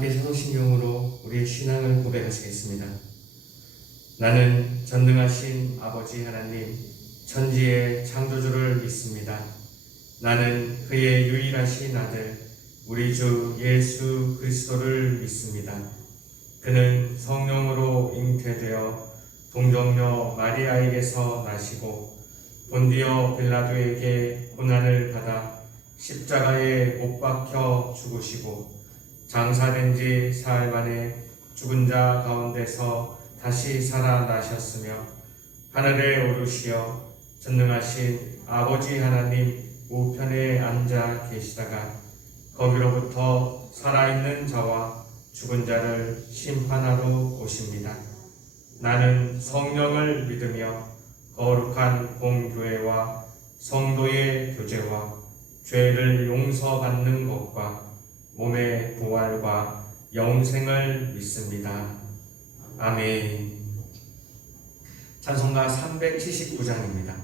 함께 사도신경으로 우리의 신앙을 고백하시겠습니다. 나는 전능하신 아버지 하나님, 천지의 창조주를 믿습니다. 나는 그의 유일하신 아들, 우리 주 예수 그리스도를 믿습니다. 그는 성령으로 잉태되어 동정녀 마리아에게서 나시고 본디오 빌라도에게 고난을 받아 십자가에 못 박혀 죽으시고 장사된 지 사흘 만에 죽은 자 가운데서 다시 살아나셨으며 하늘에 오르시어 전능하신 아버지 하나님 우편에 앉아 계시다가 거기로부터 살아있는 자와 죽은 자를 심판하러 오십니다. 나는 성령을 믿으며 거룩한 공교회와 성도의 교제와 죄를 용서받는 것과 몸의 부활과 영생을 믿습니다. 아멘. 찬송가 379장입니다.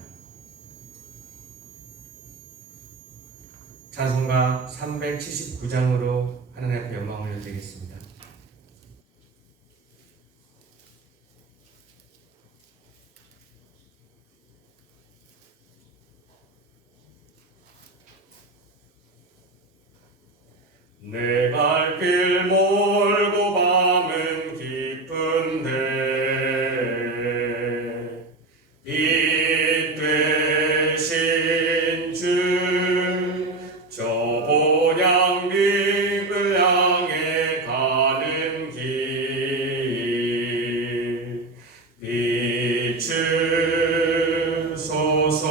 찬송가 379장으로 하나님 앞에 영광을 올려드리겠습니다. 내 발길 멀고 밤은 깊은데 빛 되신 주 저 본향빛을 향해 가는 길 비추소서.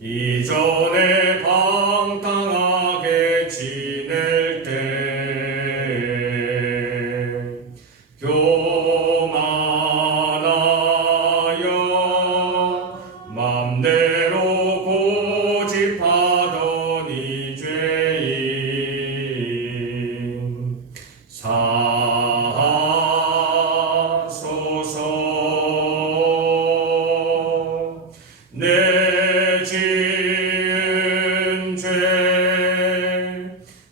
이전에 방탕하게 지낼 때 교만하여 맘대로 고집하던 이 죄인 사소서. 내 지은 죄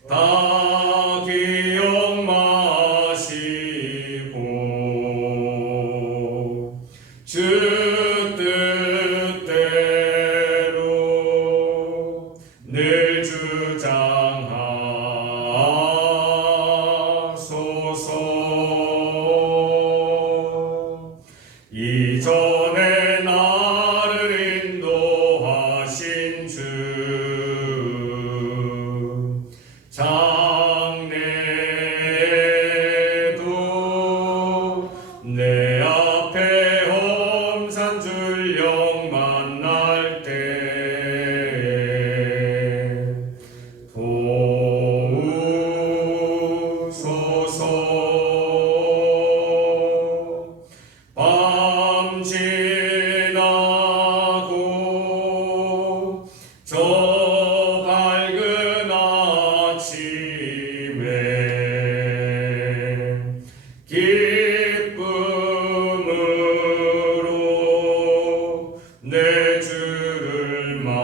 다 기억 마시고 주 뜻대로 늘 주장하소서. 이전에 나를 인도하신 주 장래도 내 앞에 험산줄령 만날 때 도우소서. 밤 지나고 저 밝은 아침에 기쁨으로 내 주를 만나리.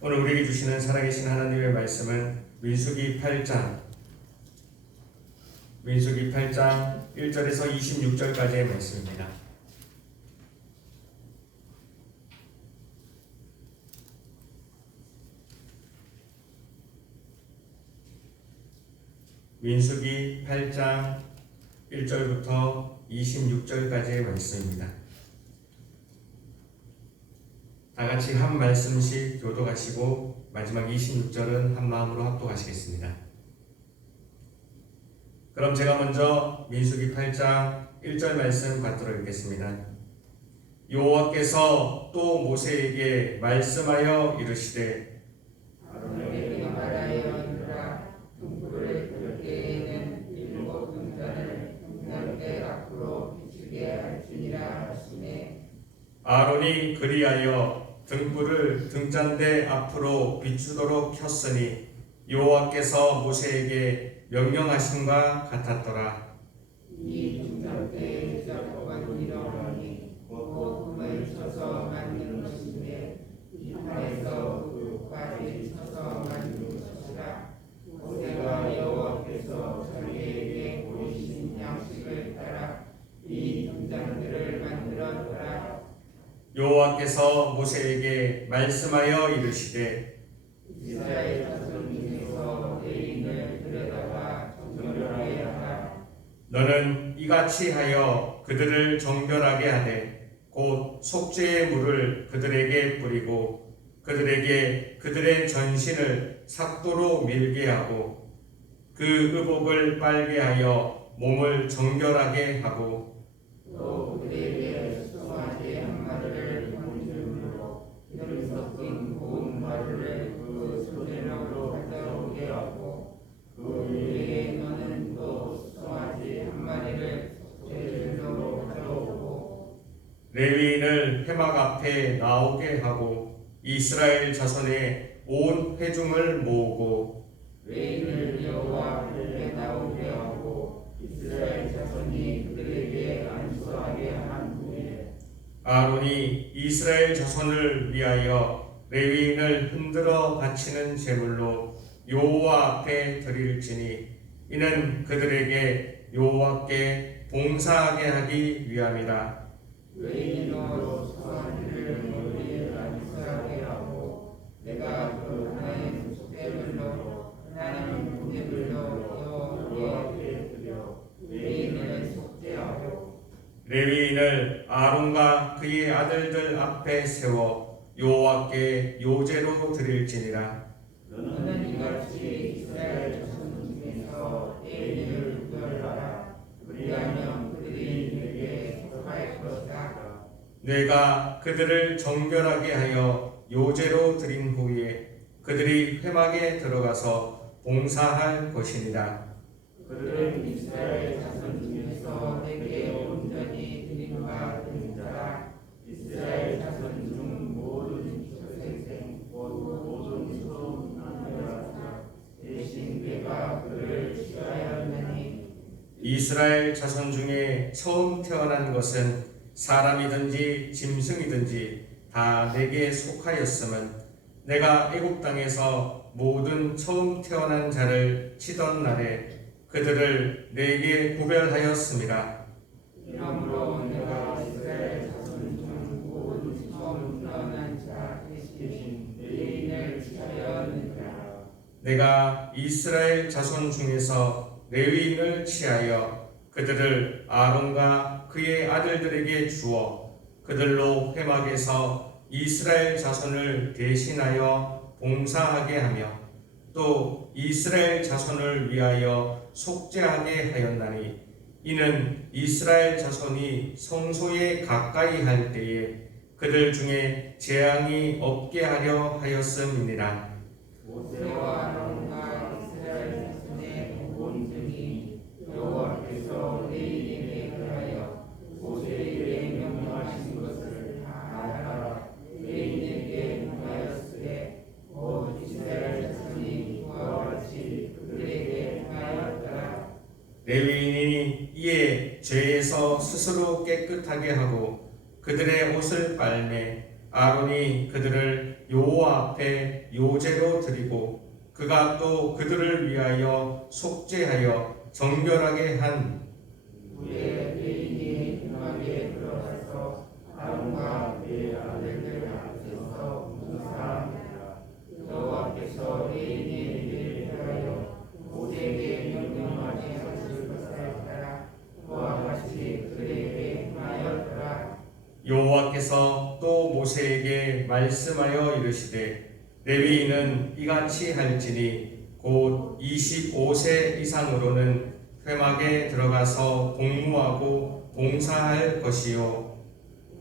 오늘 우리에게 주시는 살아계신 하나님의 말씀은 민수기 8장 1절에서 26절까지의 말씀입니다. 민수기 8장 1절부터 26절까지의 말씀입니다. 다 같이 한 말씀씩 교독하시고 마지막 26절은 한 마음으로 합독하시겠습니다. 그럼 제가 먼저 민수기 8장 1절 말씀 받도록 읽겠습니다. 여호와께서 또 모세에게 말씀하여 이르시되 아론에게 말하여 이르라. 등불을 켤 때에는 7 등잔을 등잔대 앞으로 비추게 할지니라 하시매 아론이 그리하여 등불을 등잔대 앞으로 비추도록 켰으니 여호와께서 모세에게 명령하심과 같았더라. 이 등잔대의 작업은 이러하니 금을 쳐서 만든 것인데 이 판에서 흙까지 쳐서 만든 것이라. 모세가 여호와께서 자기에게 보이신 양식을 따라 이 등잔대를 만들었더라. 여호와께서 모세에게 말씀하여 이르시되 이스라엘 자손 중에서 레위인을 들여다가 정결하게 하라. 너는 이같이 하여 그들을 정결하게 하되 곧 속죄의 물을 그들에게 뿌리고 그들에게 그들의 전신을 삭도로 밀게 하고 그 의복을 빨게 하여 몸을 정결하게 하고 또 그들에게 송아지 한 마리를 본줄로 기름 섞인 고운 마리를 그 소재로 가져오게 하고 그 위에 너는 또 송아지 한 마리를 소재로 가져오고 레위인을 회막 앞에 나오게 하고 이스라엘 자손의 온 회중을 모으고 레위인을 여호와 앞에 나오게 하고 이스라엘 자손이 그들에게 안수하게 한 후에 아론이 이스라엘 자손을 위하여 레위인을 흔들어 바치는 제물로 여호와 앞에 드릴지니 이는 그들에게 여호와께 봉사하게 하기 위함이라. 레위인으로 송아지를 머리에 안수하게 하고 내가 그 하나님 속죄물로 하나님 분배물로 여호와께 드려 레위인을 속죄하고 레위인을 아론과 그의 아들들 앞에 세워 여호와께 요제로 드릴지니라. 너는 이같이 이스라엘 자손 중에서 레위인을 구별하라. 그리하면 그들이 내게 속할 것이다. 내가 그들을 정결하게 하여 요제로 드린 후에 그들이 회막에 들어가서 봉사할 것이니라. 그들은 이스라엘 자손 중에서 내게 온전히 드린 바 된 자라. 이스라엘 자손 중 모든 초생생 모든 소나무라 대신 내가 그를 취하였느니 이스라엘 자손 중에 처음 태어난 것은 사람이든지 짐승이든지 다 내게 속하였음은 내가 애굽 땅에서 모든 처음 태어난 자를 치던 날에 그들을 내게 구별하였음이라. 이러므로 내가 이스라엘 자손 중 모든 처음 태어난 자 대신 레위인을 취하였느니라. 내가 이스라엘 자손 중에서 레위인을 취하여 그들을 아론과 그의 아들들에게 주어 그들로 회막에서 이스라엘 자손을 대신하여 봉사하게 하며 또 이스라엘 자손을 위하여 속죄하게 하였나니 이는 이스라엘 자손이 성소에 가까이 할 때에 그들 중에 재앙이 없게 하려 하였음이니라. 모세와 아론과 이스라엘 자손의 온 증이 여호와께서 레위인에게 하여 모세에게 명령하신 것을 다 알아. 레위인에게 하였으되 곧 이스라엘 자손이 그와 같이 그들에게 하였더라. 레위인이 이에 죄에서 스스로 깨끗하게 하고 그들의 옷을 빨매 아론이 그들을 여호와 앞에 요제로 드리고 그가 또 그들을 위하여 속죄하여 정결하게 한 후에 레위인이 회막에 들어가서 아론과 그의 아들들 앞에서 봉사하니라. 여호와께서 레위인에게 하여 모세에게 명령하게 하실 것을 따라 그와 같이 그들에게 하였더라. 여호와께서 또 모세에게 말씀하여 이르시되 레위인은 이같이 할지니 곧 25세 이상으로는 회막에 들어가서 복무하고 봉사할 것이요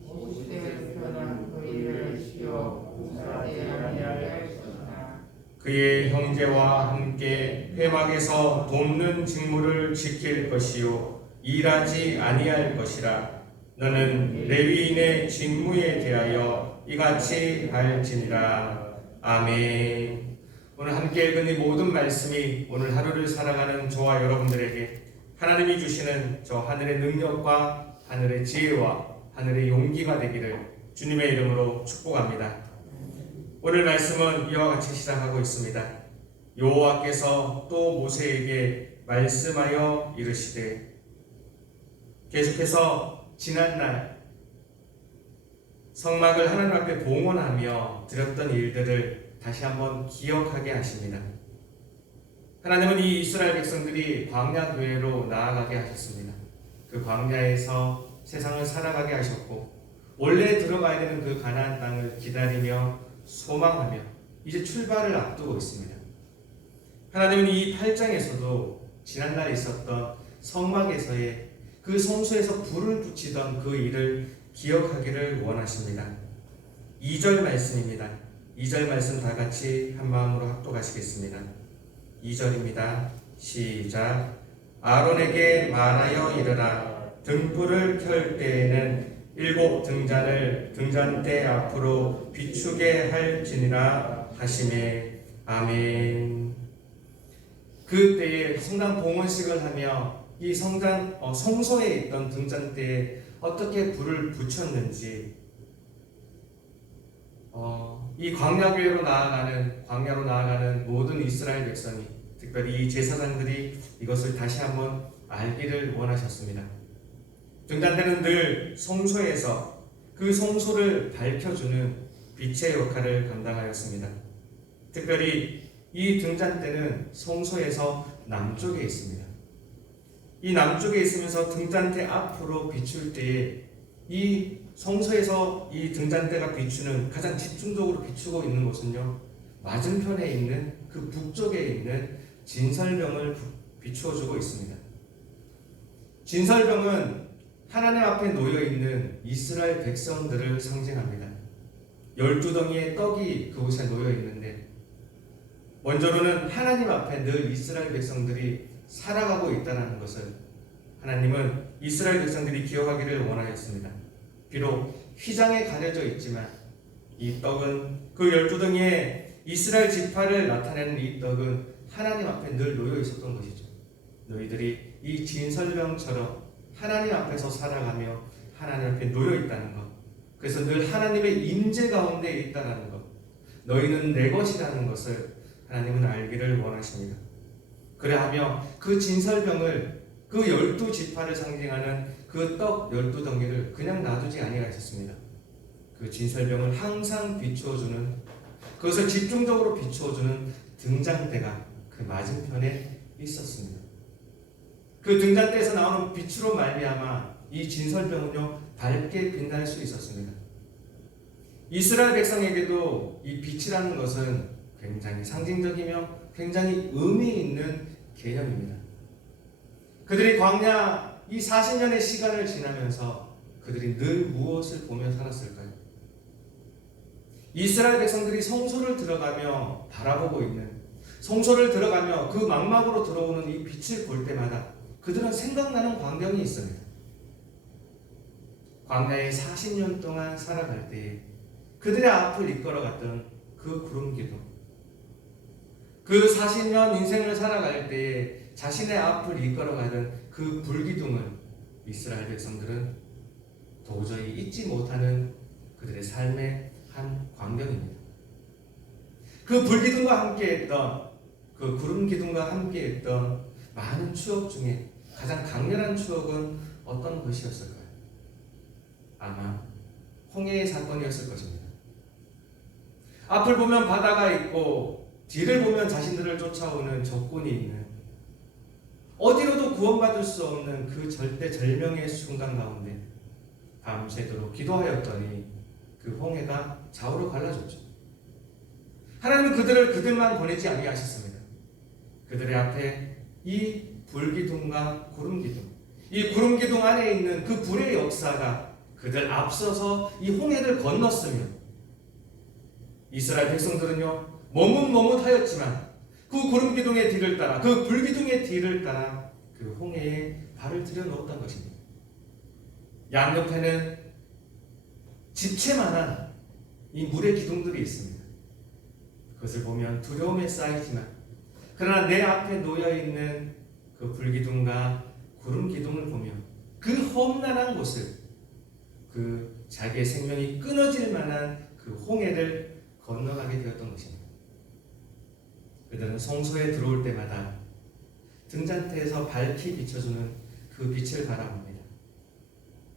모세의 편한 그 일을 쉬어 봉사하지 아니할 것이나 그의 형제와 함께 회막에서 돕는 직무를 지킬 것이요 일하지 아니할 것이라. 너는 레위인의 직무에 대하여 이같이 할지니라. 아멘. 오늘 함께 읽은 이 모든 말씀이 오늘 하루를 살아가는 저와 여러분들에게 하나님이 주시는 저 하늘의 능력과 하늘의 지혜와 하늘의 용기가 되기를 주님의 이름으로 축복합니다. 오늘 말씀은 이와 같이 시작하고 있습니다. 여호와께서 또 모세에게 말씀하여 이르시되. 계속해서 지난날 성막을 하나님 앞에 봉헌하며 드렸던 일들을 다시 한번 기억하게 하십니다. 하나님은 이 이스라엘 백성들이 광야 교회로 나아가게 하셨습니다. 그 광야에서 세상을 살아가게 하셨고 원래 들어가야 되는 그 가나안 땅을 기다리며 소망하며 이제 출발을 앞두고 있습니다. 하나님은 이 8장에서도 지난날에 있었던 성막에서의 그 성소에서 불을 붙이던 그 일을 기억하기를 원하십니다. 2절 말씀입니다. 2절 말씀 다 같이 한 마음으로 합독하시겠습니다. 2절입니다. 시작. 아론에게 말하여 이르라. 등불을 켤 때에는 7 등잔을 등잔대 앞으로 비추게 할지니라 하시매. 아멘. 그때에 성당 봉헌식을 하며 이 성소에 있던 등잔대에 어떻게 불을 붙였는지 이 광야로 나아가는 모든 이스라엘 백성이, 특별히 이 제사장들이 이것을 다시 한번 알기를 원하셨습니다. 등잔대는 늘 성소에서 그 성소를 밝혀주는 빛의 역할을 감당하였습니다. 특별히 이 등잔대는 성소에서 남쪽에 있습니다. 이 남쪽에 있으면서 등잔대 앞으로 비출 때에 이 성소에서 이 등잔대가 비추는, 가장 집중적으로 비추고 있는 곳은요, 맞은편에 있는 그 북쪽에 있는 진설병을 비추어주고 있습니다. 진설병은 하나님 앞에 놓여있는 이스라엘 백성들을 상징합니다. 12덩이의 떡이 그곳에 놓여있는데, 먼저로는 하나님 앞에 늘 이스라엘 백성들이 살아가고 있다는 것을 하나님은 이스라엘 백성들이 기억하기를 원하였습니다. 비록 휘장에 가려져 있지만 이 떡은, 그 12덩이의 이스라엘 지파를 나타내는 이 떡은 하나님 앞에 늘 놓여 있었던 것이죠. 너희들이 이 진설병처럼 하나님 앞에서 살아가며 하나님 앞에 놓여 있다는 것, 그래서 늘 하나님의 임재 가운데 있다는 것, 너희는 내 것이라는 것을 하나님은 알기를 원하십니다. 그래하며 그 진설병을, 그 12지파를 상징하는 그 떡 12덩이를 그냥 놔두지 아니하셨습니다. 그 진설병을 항상 비추어주는, 그것을 집중적으로 비추어주는 등잔대가 그 맞은편에 있었습니다. 그 등잔대에서 나오는 빛으로 말미암아 이 진설병은요, 밝게 빛날 수 있었습니다. 이스라엘 백성에게도 이 빛이라는 것은 굉장히 상징적이며 굉장히 의미 있는 개념입니다. 그들이 광야 이 40년의 시간을 지나면서 그들이 늘 무엇을 보며 살았을까요? 이스라엘 백성들이 성소를 들어가며 바라보고 있는, 성소를 들어가며 그 망막으로 들어오는 이 빛을 볼 때마다 그들은 생각나는 광경이 있습니다. 광야에 40년 동안 살아갈 때에 그들의 앞을 이끌어갔던 그 구름 기둥, 그 40년 인생을 살아갈 때에 자신의 앞을 이끌어가던 그 불기둥을 이스라엘 백성들은 도저히 잊지 못하는 그들의 삶의 한 광경입니다. 그 불기둥과 함께했던, 그 구름 기둥과 함께했던 많은 추억 중에 가장 강렬한 추억은 어떤 것이었을까요? 아마 홍해의 사건이었을 것입니다. 앞을 보면 바다가 있고 뒤를 보면 자신들을 쫓아오는 적군이 있는, 어디로도 구원받을 수 없는 그 절대절명의 순간 가운데 밤새도록 기도하였더니 그 홍해가 좌우로 갈라졌죠. 하나님은 그들만 보내지 아니하셨습니다. 그들의 앞에 이 불기둥과 구름기둥, 이 구름 기둥 안에 있는 그 불의 역사가 그들 앞서서 이 홍해를 건넜으며 이스라엘 백성들은요 머뭇머뭇하였지만 그 구름 기둥의 뒤를 따라 그 불 기둥의 뒤를 따라 그 홍해에 발을 들여 넣었던 것입니다. 양옆에는 집채만한 이 물의 기둥들이 있습니다. 그것을 보면 두려움에 쌓이지만 그러나 내 앞에 놓여있는 그 불기둥과 구름기둥을 보면 그 험난한 곳을 그 자기의 생명이 끊어질 만한 그 홍해를 건너가게 되었던 것입니다. 그들은 성소에 들어올 때마다 등잔대에서 밝히 비춰주는 그 빛을 바라봅니다.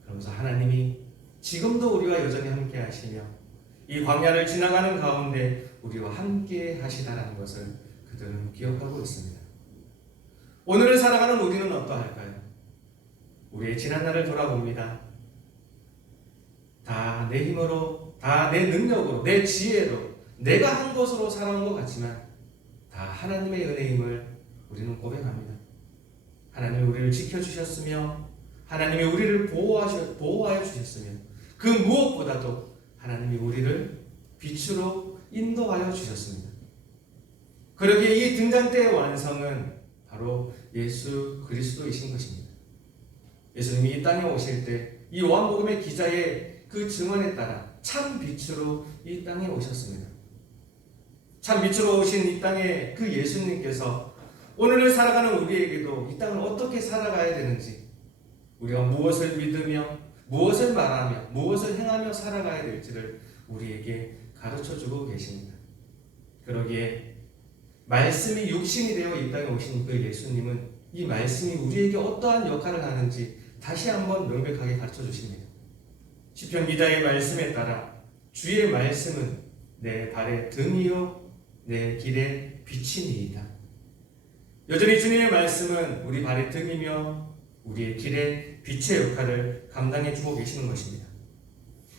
그러면서 하나님이 지금도 우리와 여전히 함께 하시며 이 광야를 지나가는 가운데 우리와 함께 하시다라는 것을 그들은 기억하고 있습니다. 오늘을 살아가는 우리는 어떠할까요? 우리의 지난날을 돌아봅니다. 다 내 힘으로, 다 내 능력으로, 내 지혜로 내가 한 것으로 살아온 것 같지만 다 하나님의 은혜임을 우리는 고백합니다. 하나님이 우리를 지켜주셨으며 하나님이 우리를 보호하여 주셨으며 그 무엇보다도 하나님이 우리를 빛으로 인도하여 주셨습니다. 그러기에 이 등잔대의 완성은 바로 예수 그리스도이신 것입니다. 예수님이 이 땅에 오실 때 이 요한복음의 기자의 그 증언에 따라 참 빛으로 이 땅에 오셨습니다. 참 빛으로 오신 이 땅에 그 예수님께서 오늘을 살아가는 우리에게도 이 땅을 어떻게 살아가야 되는지, 우리가 무엇을 믿으며 무엇을 말하며 무엇을 행하며 살아가야 될지를 우리에게 가르쳐주고 계십니다. 그러기에 말씀이 육신이 되어 이 땅에 오신 그 예수님은 이 말씀이 우리에게 어떠한 역할을 하는지 다시 한번 명백하게 가르쳐 주십니다. 시편 기자의 말씀에 따라 주의 말씀은 내 발의 등이요 내 길의 빛이니이다. 여전히 주님의 말씀은 우리 발의 등이며 우리의 길의 빛의 역할을 감당해 주고 계시는 것입니다.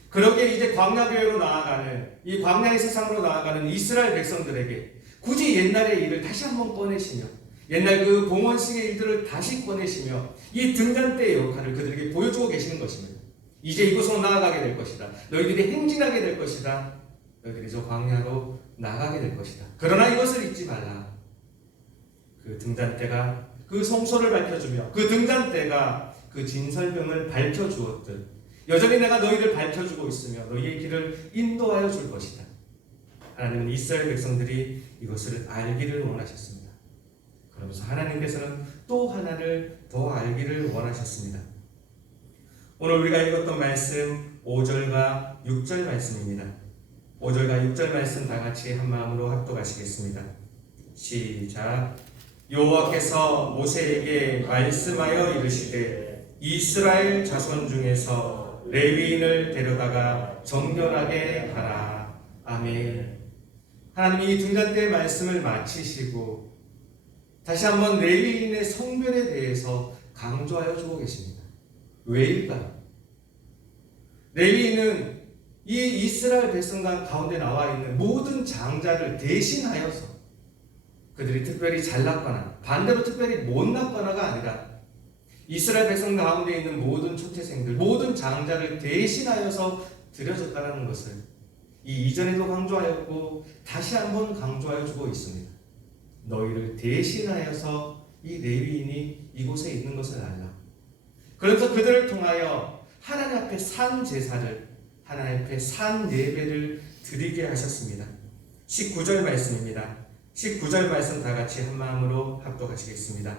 그러기에 이제 광야교회로 나아가는 이 광야의 세상으로 나아가는 이스라엘 백성들에게 굳이 옛날의 일을 다시 한번 꺼내시며 옛날 그 봉헌식의 일들을 다시 꺼내시며 이 등잔대의 역할을 그들에게 보여주고 계시는 것입니다. 이제 이곳으로 나아가게 될 것이다. 너희들이 행진하게 될 것이다. 너희들이 저 광야로 나가게 될 것이다. 그러나 이것을 잊지 말라. 그 등잔대가 그 성소를 밝혀주며 그 등잔대가 그 진설병을 밝혀주었듯 여전히 내가 너희를 밝혀주고 있으며 너희의 길을 인도하여 줄 것이다. 하나님은 이스라엘 백성들이 이것을 알기를 원하셨습니다. 그러면서 하나님께서는 또 하나를 더 알기를 원하셨습니다. 오늘 우리가 읽었던 말씀 5절과 6절 말씀입니다. 5절과 6절 말씀 다 같이 한 마음으로 합독하시겠습니다. 시작. 여호와께서 모세에게 말씀하여 이르시되 이스라엘 자손 중에서 레위인을 데려다가 정결하게 하라. 아멘. 하나님이 이 등잔대의 말씀을 마치시고 다시 한번 레위인의 성별에 대해서 강조하여 주고 계십니다. 왜일까요? 레위인은 이 이스라엘 백성들 가운데 나와 있는 모든 장자를 대신하여서 그들이 특별히 잘났거나 반대로 특별히 못났거나가 아니라 이스라엘 백성 가운데 있는 모든 초태생들, 모든 장자를 대신하여서 드려졌다는 것을 이 이전에도 강조하였고 다시 한번 강조하여 주고 있습니다. 너희를 대신하여서 이 레위인이 이곳에 있는 것을 알라. 그래서 그들을 통하여 하나님 앞에 산 제사를, 하나님 앞에 산 예배를 드리게 하셨습니다. 19절 말씀입니다. 19절 말씀 다 같이 한 마음으로 합독하시겠습니다.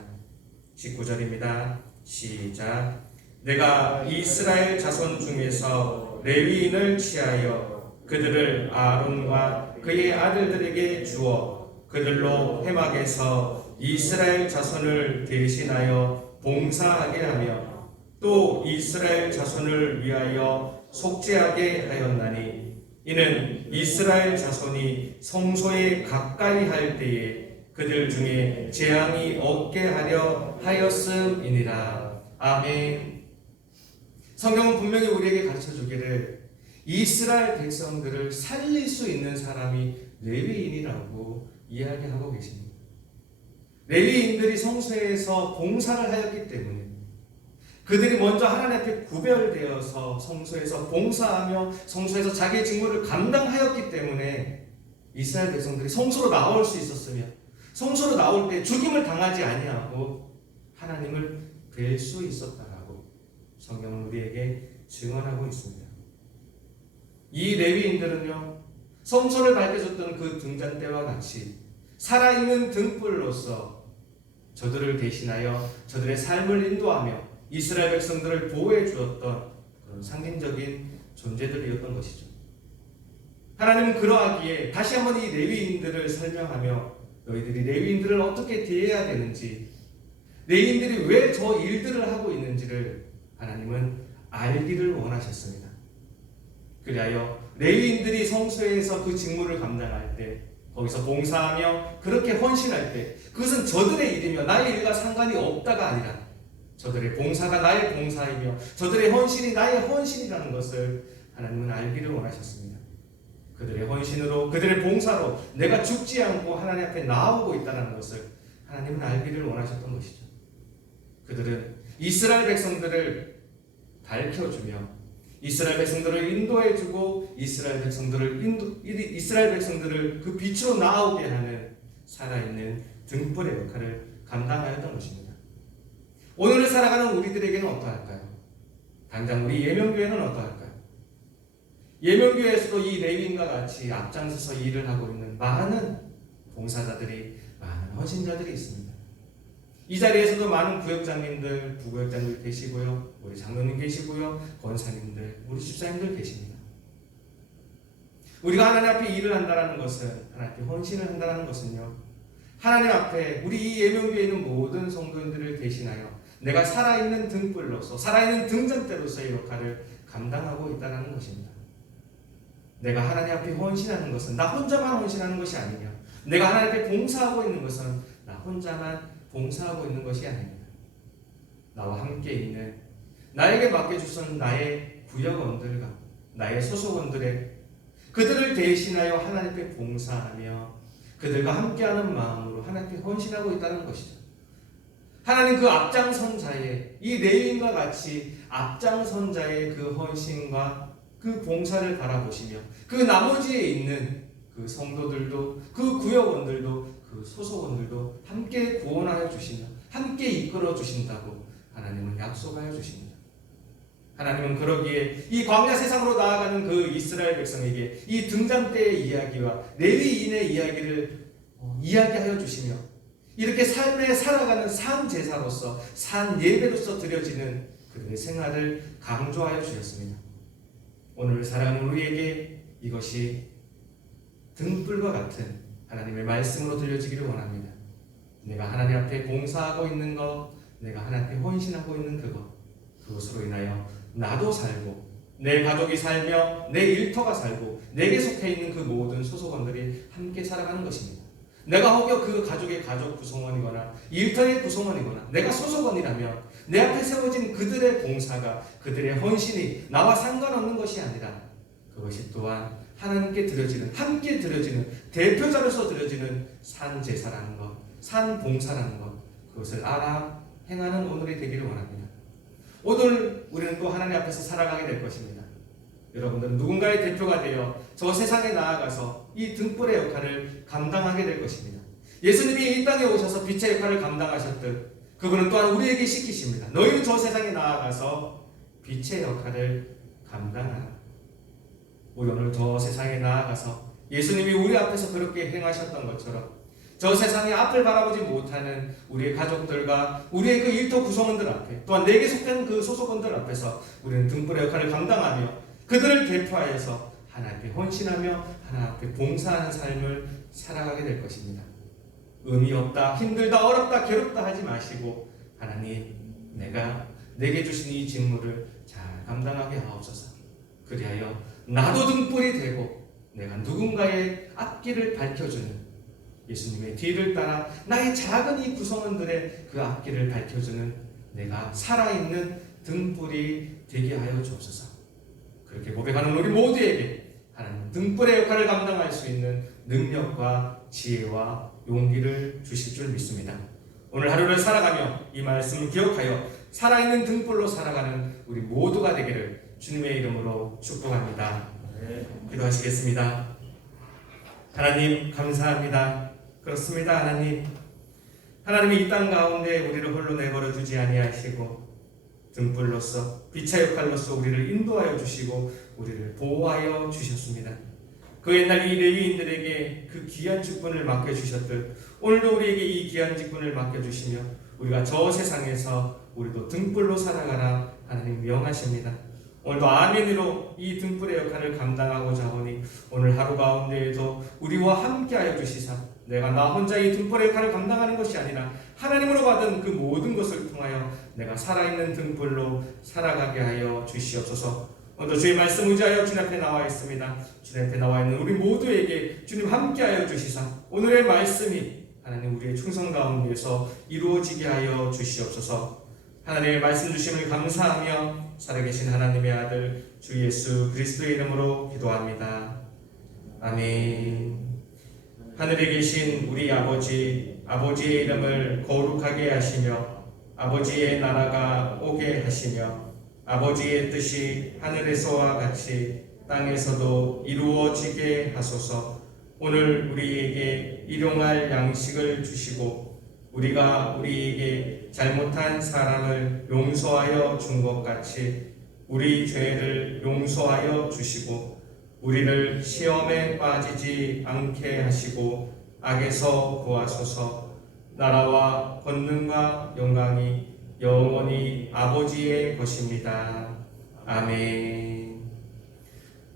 19절입니다. 시작. 내가 이스라엘 자손 중에서 레위인을 취하여 그들을 아론과 그의 아들들에게 주어 그들로 회막에서 이스라엘 자손을 대신하여 봉사하게 하며 또 이스라엘 자손을 위하여 속죄하게 하였나니 이는 이스라엘 자손이 성소에 가까이 할 때에 그들 중에 재앙이 없게 하려 하였음이니라. 아멘. 성경은 분명히 우리에게 가르쳐주기를 이스라엘 백성들을 살릴 수 있는 사람이 레위인이라고 이야기하고 계십니다. 레위인들이 성소에서 봉사를 하였기 때문에 그들이 먼저 하나님 앞에 구별되어서 성소에서 봉사하며 성소에서 자기의 직무를 감당하였기 때문에 이스라엘 백성들이 성소로 나올 수 있었으며 성소로 나올 때 죽임을 당하지 아니하고 하나님을 뵐 수 있었다라고 성경은 우리에게 증언하고 있습니다. 이 레위인들은요, 성소를 밝혀줬던 그 등잔대와 같이 살아있는 등불로서 저들을 대신하여 저들의 삶을 인도하며 이스라엘 백성들을 보호해 주었던 그런 상징적인 존재들이었던 것이죠. 하나님은 그러하기에 다시 한번 이 레위인들을 설명하며 너희들이 레위인들을 어떻게 대해야 되는지, 레위인들이 왜 저 일들을 하고 있는지를 하나님은 알기를 원하셨습니다. 그리하여 레위인들이 성소에서 그 직무를 감당할 때, 거기서 봉사하며 그렇게 헌신할 때, 그것은 저들의 일이며 나의 일과 상관이 없다가 아니라 저들의 봉사가 나의 봉사이며 저들의 헌신이 나의 헌신이라는 것을 하나님은 알기를 원하셨습니다. 그들의 헌신으로, 그들의 봉사로 내가 죽지 않고 하나님 앞에 나오고 있다는 것을 하나님은 알기를 원하셨던 것이죠. 그들은 이스라엘 백성들을 밝혀주며 이스라엘 백성들을 인도해주고 이스라엘 백성들을 그 빛으로 나오게 하는 살아있는 등불의 역할을 감당하였던 것입니다. 오늘을 살아가는 우리들에게는 어떠할까요? 당장 우리 예명교회는 어떠할까요? 예명교회에서도 이 레위인과 같이 앞장서서 일을 하고 있는 많은 봉사자들이, 많은 헌신자들이 있습니다. 이 자리에서도 많은 구역장님들, 부구역장님들 계시고요, 우리 장로님 계시고요, 권사님들, 우리 집사님들 계십니다. 우리가 하나님 앞에 일을 한다는 것은, 하나님 앞에 헌신을 한다는 것은요, 하나님 앞에 우리 이 예명교회에 있는 모든 성도인들을 대신하여 내가 살아있는 등불로서, 살아있는 등잔대로서의 역할을 감당하고 있다는 것입니다. 내가 하나님 앞에 헌신하는 것은 나 혼자만 헌신하는 것이 아니며, 내가 하나님 앞에 봉사하고 있는 것은 나 혼자만 봉사하고 있는 것이 아닙니다. 나와 함께 있는, 나에게 맡겨주신 나의 구역원들과 나의 소속원들의, 그들을 대신하여 하나님 앞에 봉사하며 그들과 함께하는 마음으로 하나님 앞에 헌신하고 있다는 것이죠. 하나님 그 앞장선 자의, 이 레위인과 같이 앞장선 자의 그 헌신과 그 봉사를 바라보시며 그 나머지에 있는 그 성도들도, 그 구역원들도, 그 소속원들도 함께 구원하여 주시며 함께 이끌어 주신다고 하나님은 약속하여 주십니다. 하나님은 그러기에 이 광야 세상으로 나아가는 그 이스라엘 백성에게 이 등잔대의 이야기와 레위인의 이야기를 이야기하여 주시며 이렇게 삶에 살아가는 산 제사로서, 산 예배로서 드려지는 그들의 생활을 강조하여 주셨습니다. 오늘 살아가는 우리에게 이것이 등불과 같은 하나님의 말씀으로 들려지기를 원합니다. 내가 하나님 앞에 봉사하고 있는 것, 내가 하나님 앞에 헌신하고 있는 그것으로 인하여 나도 살고 내 가족이 살며 내 일터가 살고 내게 속해 있는 그 모든 소속원들이 함께 살아가는 것입니다. 내가 혹여 그 가족의 가족 구성원이거나 일터의 구성원이거나 내가 소속원이라면 내 앞에 세워진 그들의 봉사가, 그들의 헌신이 나와 상관없는 것이 아니라 그것이 또한 하나님께 드려지는, 함께 드려지는, 대표자로서 드려지는 산 제사라는 것, 산 봉사라는 것, 그것을 알아 행하는 오늘이 되기를 원합니다. 오늘 우리는 또 하나님 앞에서 살아가게 될 것입니다. 여러분들은 누군가의 대표가 되어 저 세상에 나아가서 이 등불의 역할을 감당하게 될 것입니다. 예수님이 이 땅에 오셔서 빛의 역할을 감당하셨듯 그분은 또한 우리에게 시키십니다. 너희는 저 세상에 나아가서 빛의 역할을 감당하라. 우리 오늘 저 세상에 나아가서 예수님이 우리 앞에서 그렇게 행하셨던 것처럼 저 세상의 앞을 바라보지 못하는 우리의 가족들과 우리의 그 일터 구성원들 앞에, 또한 내게 속된 그 소속원들 앞에서 우리는 등불의 역할을 감당하며 그들을 대표하여서 하나님께 헌신하며 하나님 앞에 봉사하는 삶을 살아가게 될 것입니다. 의미 없다, 힘들다, 어렵다, 괴롭다 하지 마시고 하나님, 내게 주신 이 직무를 잘 감당하게 하옵소서. 그리하여 나도 등불이 되고 내가 누군가의 앞길을 밝혀주는, 예수님의 뒤를 따라 나의 작은 이 구성원들의 그 앞길을 밝혀주는 내가 살아있는 등불이 되게 하여 주옵소서. 그렇게 고백하는 우리 모두에게 하나님 등불의 역할을 감당할 수 있는 능력과 지혜와 용기를 주실 줄 믿습니다. 오늘 하루를 살아가며 이 말씀을 기억하여 살아있는 등불로 살아가는 우리 모두가 되기를 주님의 이름으로 축복합니다. 기도하시겠습니다. 하나님 감사합니다. 그렇습니다. 하나님이 이 땅 가운데 우리를 홀로 내버려 두지 아니하시고 등불로서 빛의 역할로서 우리를 인도하여 주시고 우리를 보호하여 주셨습니다. 그 옛날 이 레위인들에게 그 귀한 직분을 맡겨주셨듯 오늘도 우리에게 이 귀한 직분을 맡겨주시며 우리가 저 세상에서 우리도 등불로 살아가라 하나님 명하십니다. 오늘도 아멘으로 이 등불의 역할을 감당하고자 하오니 오늘 하루 가운데에도 우리와 함께하여 주시사 내가 나 혼자 이 등불의 역할을 감당하는 것이 아니라 하나님으로 받은 그 모든 것을 통하여 내가 살아있는 등불로 살아가게 하여 주시옵소서. 오늘도 주의 말씀 의지하여 주님 앞에 나와 있습니다. 주님 앞에 나와 있는 우리 모두에게 주님 함께하여 주시사 오늘의 말씀이 하나님 우리의 충성 가운데에서 이루어지게 하여 주시옵소서. 하나님의 말씀 주심을 감사하며 살아계신 하나님의 아들 주 예수 그리스도의 이름으로 기도합니다. 아멘. 하늘에 계신 우리 아버지의 이름을 거룩하게 하시며 아버지의 나라가 오게 하시며 아버지의 뜻이 하늘에서와 같이 땅에서도 이루어지게 하소서. 오늘 우리에게 일용할 양식을 주시고 우리가 우리에게 잘못한 사람을 용서하여 준 것 같이 우리 죄를 용서하여 주시고 우리를 시험에 빠지지 않게 하시고 악에서 구하소서. 나라와 권능과 영광이 영원히 아버지의 것입니다. 아멘.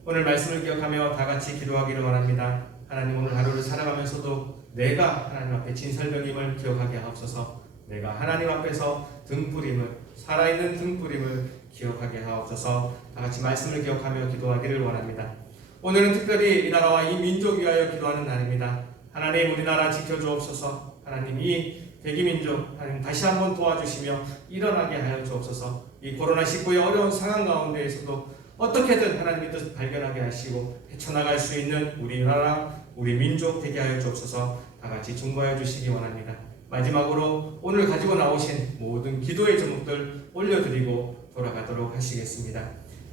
오늘 말씀을 기억하며 다 같이 기도하기를 원합니다. 하나님 오늘 하루를 살아가면서도 내가 하나님 앞에 진설병임을 기억하게 하옵소서. 내가 하나님 앞에서 등불임을 살아있는 등불임을 기억하게 하옵소서. 다 같이 말씀을 기억하며 기도하기를 원합니다. 오늘은 특별히 이 나라와 이 민족 위하여 기도하는 날입니다. 하나님 우리나라 지켜주옵소서. 하나님 이 대기민족 하나님 다시 한번 도와주시며 일어나게 하여 주옵소서. 이 코로나19의 어려운 상황 가운데에서도 어떻게든 하나님의 뜻을 발견하게 하시고 헤쳐나갈 수 있는 우리나라 우리 민족 되게 하여 주옵소서. 다 같이 중보하여 주시기 원합니다. 마지막으로 오늘 가지고 나오신 모든 기도의 제목들 올려드리고 돌아가도록 하시겠습니다.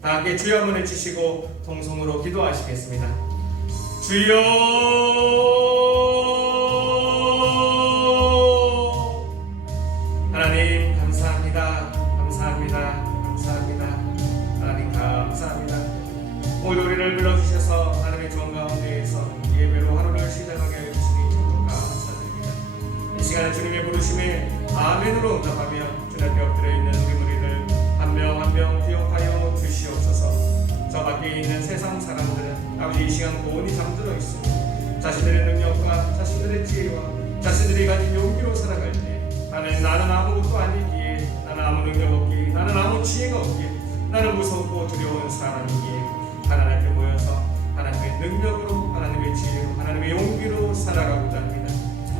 다 함께 주여 한번 외치시고 통성으로 기도하시겠습니다. 주여 하나님 감사합니다. 하나님 감사합니다. 오늘 우리를 불러주셔서 하나님의 좋은 가운데에서 예배로 하루를 시작하게 해주시니 참으로 감사드립니다. 이 시간에 주님의 부르심에 아멘으로 응답하며 주님 앞에 엎드려 있는 우리 무리를 한 명 한 명 기억하여 주시옵소서. 저 밖에 있는 세상 사람들은 아버지 이 시간 고온이 잠들어 있습니다. 자신들의 능력과 자신들의 지혜와 자신들이 가진 용기로 살아갈 때 하나님 나는 아무것도 아니기에 나는 아무 능력 없기에 나는 아무 지혜가 없기에 나는 무섭고 두려운 사람이기에 하나님 앞에 모여서 하나님의 능력으로 하나님의 지혜로 하나님의 용기로 살아가고자 합니다.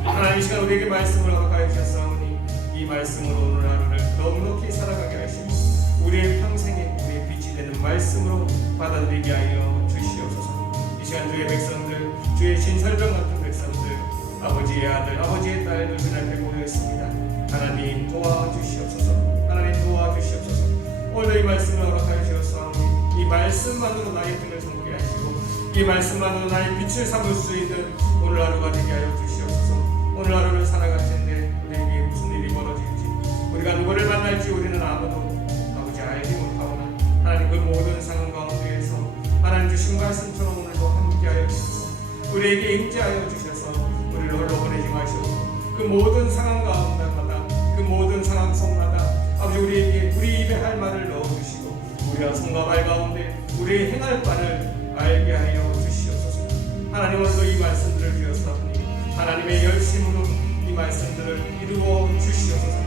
하나님 이 시간 우리에게 말씀을 허락하여 주셨사오니 이 말씀으로 오늘 하루를 넉넉히 살아가게 하시고 우리의 평생에 우리의 빛이 되는 말씀으로 받아들이게 하여 주시옵소서. 이 시간 주의 백성들 주의 진설병 같은 백성들 아버지의 아들 아버지의 딸들 주님 앞에 모여 있습니다. 하나님 도와주시옵소서. 하나님 도와주시옵소서. 오늘 이 말씀을 허락하여 주셨사오니 이 말씀만으로 나의 등을 섬게 하시고 이 말씀만으로 나의 빛을 삼을 수 있는 오늘 하루가 되게 하여 주시옵소서. 오늘 하루를 살아갈 텐데 우리에게 무슨 일이 벌어질지 우리가 누구를 만날지 우리는 아무도 아버지 알지 못하오나 하나님 그 모든 상황 가운데에서 하나님 주신 말씀처럼 오늘도 함께하여 주셔서 우리에게 임재하여 주셔서 우리를 홀로 보내지 마시고 그 모든 상황 가운데마다 그 모든 상황 속마다 아버지 우리에게 우리 입에 할 말을 넣어주시고 우리가 손과 발 가운데 우리의 행할 바를 알게 하여 주시옵소서. 하나님 오늘도 이 말씀들을 주셨사오니 하나님의 열심으로 이 말씀들을 이루어 주시옵소서.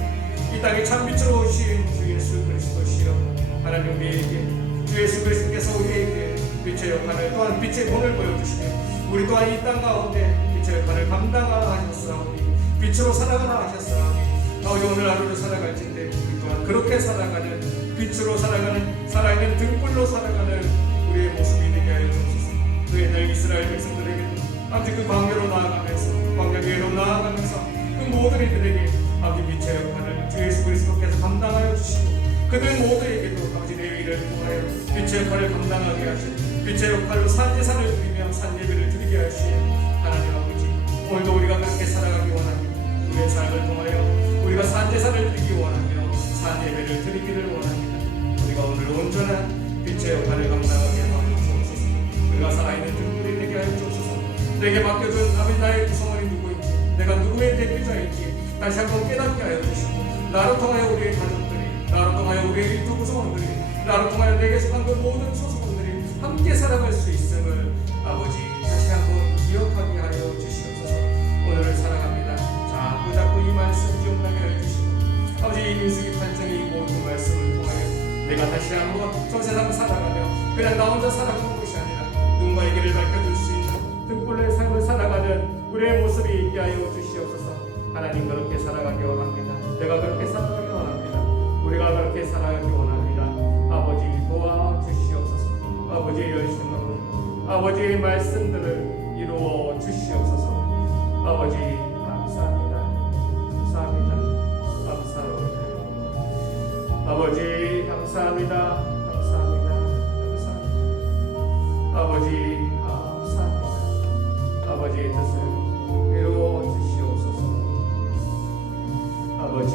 이 땅에 참 빛으로 오신 주 예수 그리스도시여 하나님 우리에게 주 예수 그리스도께서 우리에게 빛의 역할을 또한 빛의 본을 보여주시며 우리 또한 이 땅 가운데 빛의 역할을 감당하라 하셨사오니 빛으로 살아가라 하셨사오니 아버지 오늘 하루를 살아갈진데 우리 또한 그렇게 살아가는 빛으로 살아가는 살아있는 등불로 살아가는 우리의 모습이 되게 하여 주옵소서. 그 옛날 이스라엘 백성들에게도 아버지 그 광야로 나아가면서 광야 위로 나아가면서 그 모든 이들에게 아버지 빛의 역할을 주 예수 그리스도께서 감당하여 주시고 그들 모두에게도 아버지 레위를 통하여 빛의 역할을 감당하게 하신 빛의 역할로 산제사를 드리며 산예배를 드리게 하신 하나님 아버지, 오늘도 우리가 그렇게 살아가기 원합니다. 우리의 삶을 통하여 우리가 산제사를 드리기 원하며 산예배를 드리기를 원합니다. 우리가 오늘 온전한 빛의 역할을 감당하게 하여 주옵소서. 우리가 살아있는 등불이 되게 하여 주옵소서. 내게 맡겨준 아버지 나의 구성원이 누구인지, 내가 누구의 대표자인지 다시 한번 깨닫게 하여 주시고, 나를 통하여 우리의 가족들이, 나를 통하여 우리의 일부 구성원들이, 나를 통하여 내게 속한 그 모든 소속원들이 함께 살아갈 수 있음을 아버지 다시 한번 기억하게 하여 주시옵소서. 오늘을 사랑합니다. 자꾸 이 말씀 기억나게 하여 주시고, 아버지 이 민수기 8장의 이 모든 말씀을 통하여 내가 다시 한번 저 세상 살아가며 그냥 나 혼자 살아가는 것이 아니라 누군가의 길을 밝혀줄 수 있는 등불의 삶을 살아가는 우리의 모습이 있게 하여 주시옵소서. 하나님, 그렇게 살아가기 원합니다. 내가 그렇게 살아가기 원합니다. 우리가 그렇게 살아가기 원합니다. 아버지 도와주시옵소서. 아버지의 열심으로 아버지의 말씀들을 이루어 주시옵소서. 아버지 감사합니다. 감사합니다. 감사합니다. 아버지 감사합니다. 감사합니다. 감사합니다. 아버지 감사합니다. 아버지의 뜻을 이루어 주시옵소서. 아버지